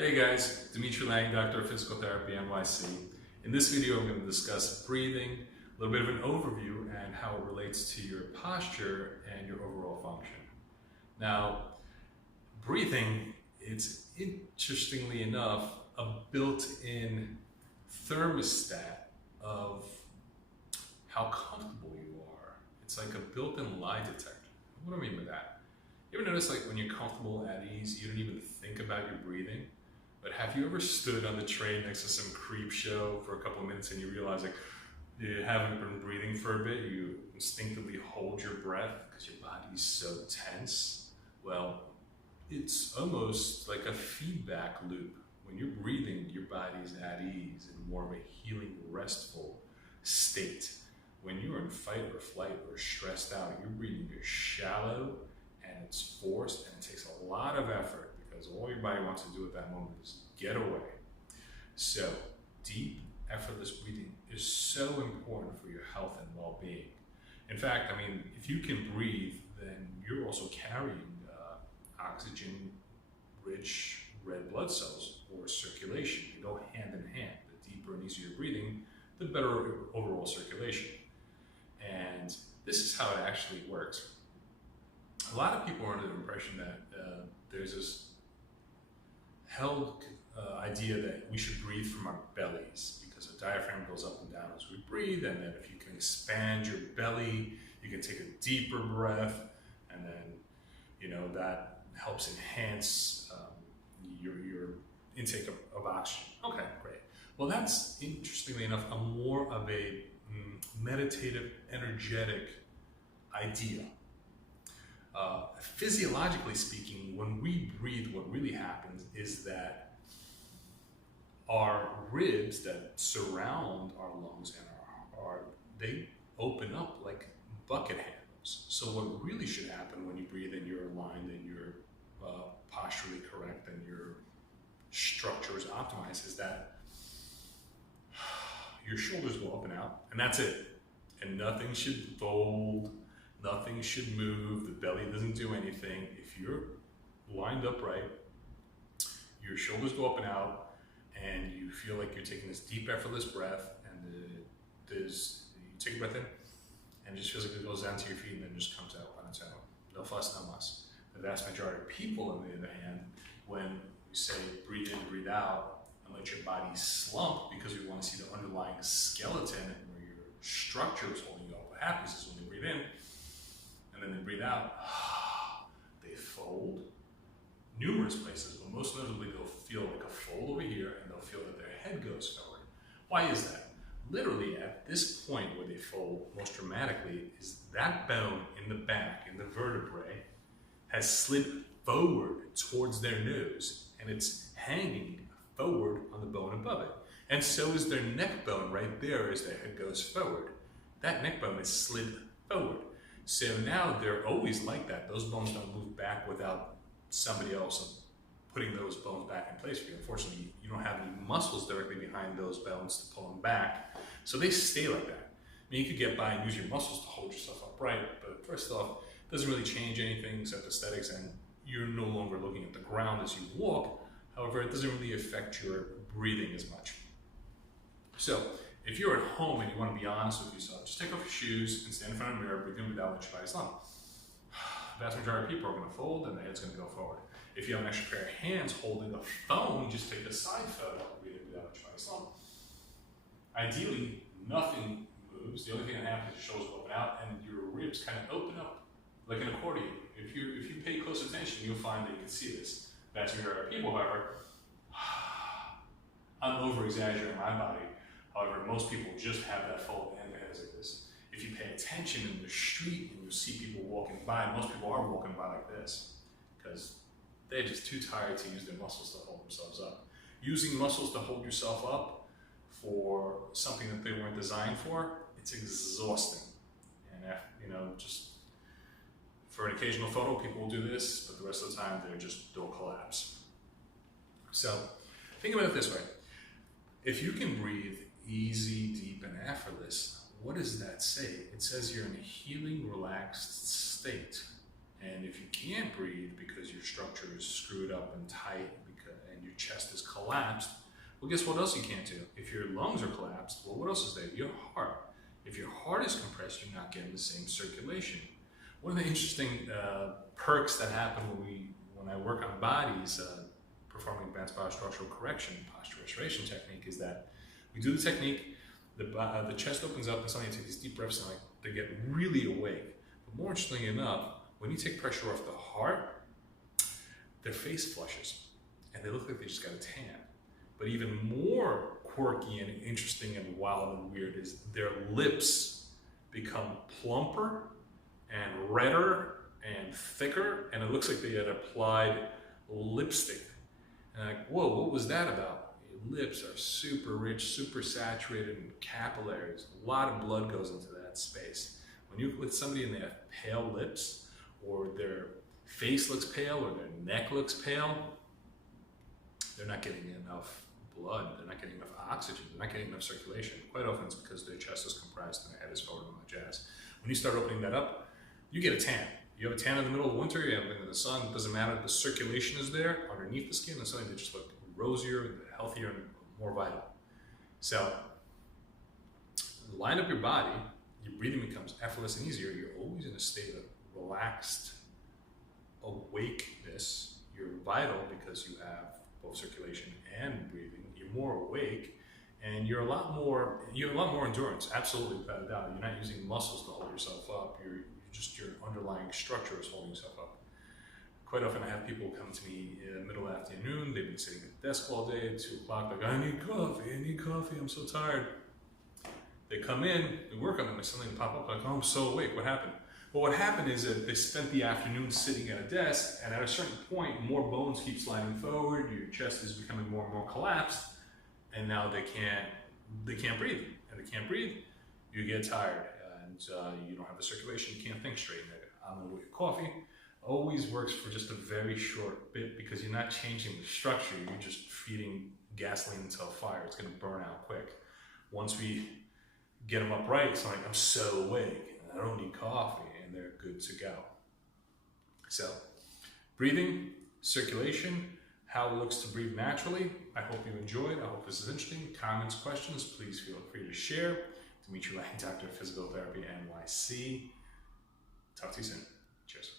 Hey guys, Dimitri Lang, Doctor of Physical Therapy, NYC. In this video, I'm going to discuss breathing, a little bit of an overview, and how it relates to your posture and your overall function. Now, breathing, it's interestingly enough, a built-in thermostat of how comfortable you are. It's like a built-in lie detector. What do I mean by that? You ever notice like when you're comfortable at ease, you don't even think about your breathing? But have you ever stood on the train next to some creep show for a couple of minutes and you realize like you haven't been breathing for a bit, you instinctively hold your breath because your body's so tense? Well, it's almost like a feedback loop. When you're breathing, your body's at ease in more of a healing, restful state. When you're in fight or flight or stressed out, your breathing is shallow and it's forced and it takes a lot of effort because all your body wants to do at that moment is get away. So deep, effortless breathing is so important for your health and well-being. In fact, if you can breathe, then you're also carrying oxygen-rich red blood cells or circulation. They go hand in hand. The deeper and easier breathing, the better overall circulation. And this is how it actually works. A lot of people are under the impression that there's this held idea that we should breathe from our bellies because the diaphragm goes up and down as we breathe, and then if you can expand your belly, you can take a deeper breath, and then that helps enhance your intake of oxygen. Okay, great. Well, that's interestingly enough more of a meditative, energetic idea. Physiologically speaking, when we breathe, what really happens is that our ribs that surround our lungs and they open up like bucket handles. So what really should happen when you breathe and you're aligned and you're posturally correct and your structure is optimized is that your shoulders go up and out, and that's it. And nothing should fold. Nothing should move, the belly doesn't do anything. If you're lined up right, your shoulders go up and out, and you feel like you're taking this deep, effortless breath, and you take a breath in, and it just feels like it goes down to your feet and then just comes out on its own. No fuss, no muss. The vast majority of people, on the other hand, when we say breathe in, breathe out, and let your body slump because we want to see the underlying skeleton where your structure is holding you up, what happens is when you breathe in, and then they breathe out, they fold numerous places, but most notably they'll feel like a fold over here and they'll feel that their head goes forward. Why is that? Literally at this point where they fold most dramatically is that bone in the back, in the vertebrae, has slid forward towards their nose and it's hanging forward on the bone above it. And so is their neck bone right there as their head goes forward. That neck bone is slid forward. So now they're always like that. Those bones don't move back without somebody else putting those bones back in place for you. Unfortunately, you don't have any muscles directly behind those bones to pull them back. So they stay like that. You could get by and use your muscles to hold yourself upright, but first off, it doesn't really change anything except aesthetics, and you're no longer looking at the ground as you walk. However, it doesn't really affect your breathing as much. So, if you're at home and you want to be honest with yourself, just take off your shoes and stand in front of a mirror, breathe in without let your body slump. The vast majority of people are going to fold and the head's going to go forward. If you have an extra pair of hands holding a phone, just take a side photo, breathe in without let your body slump. Ideally, nothing moves. The only thing that happens is your shoulders open out and your ribs kind of open up like an accordion. If you pay close attention, you'll find that you can see this. The vast majority of people, however, I'm over-exaggerating my body. However, most people just have that fold and their heads like this. If you pay attention in the street and you'll see people walking by, most people are walking by like this because they're just too tired to use their muscles to hold themselves up. Using muscles to hold yourself up for something that they weren't designed for, it's exhausting. And just for an occasional photo, people will do this, but the rest of the time they'll collapse. So think about it this way. If you can breathe easy, deep, and effortless, what does that say? It says you're in a healing, relaxed state. And if you can't breathe because your structure is screwed up and tight and you're chest is collapsed, well, guess what else you can't do? If your lungs are collapsed, well, what else is there? Your heart. If your heart is compressed, you're not getting the same circulation. One of the interesting perks that happen when I work on bodies, performing advanced biostructural correction, posture restoration technique, is that we do the technique, the chest opens up, and suddenly you take these deep breaths, and like they get really awake. But more interestingly enough, when you take pressure off the heart, their face flushes, and they look like they just got a tan. But even more quirky and interesting and wild and weird is their lips become plumper and redder and thicker, and it looks like they had applied lipstick. And like, whoa, what was that about? Your lips are super rich, super saturated in capillaries. A lot of blood goes into that space. When you with somebody and they have pale lips, or their face looks pale, or their neck looks pale, they're not getting enough blood, they're not getting enough oxygen, they're not getting enough circulation. Quite often it's because their chest is compressed and their head is forward and all that jazz. When you start opening that up, you get a tan. You have a tan in the middle of winter, you have it in the sun, it doesn't matter, the circulation is there underneath the skin, and suddenly they just look rosier, healthier, and more vital. So, line up your body, your breathing becomes effortless and easier, you're always in a state of relaxed awakeness. You're vital because you have both circulation and breathing. You're more awake, and you're a lot more endurance, absolutely, without a doubt. You're not using muscles to hold yourself up, just your underlying structure is holding yourself up. Quite often I have people come to me in the middle of the afternoon, they've been sitting at the desk all day at 2 o'clock, like, I need coffee, I'm so tired. They come in, we work on them, and suddenly they pop up like, oh, I'm so awake, what happened? Well, what happened is that they spent the afternoon sitting at a desk, and at a certain point, more bones keep sliding forward, your chest is becoming more and more collapsed, and now they can't breathe. And they can't breathe, you get tired, and you don't have the circulation, you can't think straight. Coffee always works for just a very short bit because you're not changing the structure, you're just feeding gasoline into a fire. It's going to burn out quick. Once we get them upright, it's like, I'm so awake, I don't need coffee, and they're good to go. So, breathing, circulation, how it looks to breathe naturally. I hope you enjoyed. I hope this is interesting. Comments, questions, please feel free to share. Dimitri Lang, Dr. of Physical Therapy, NYC. Talk to you soon. Cheers.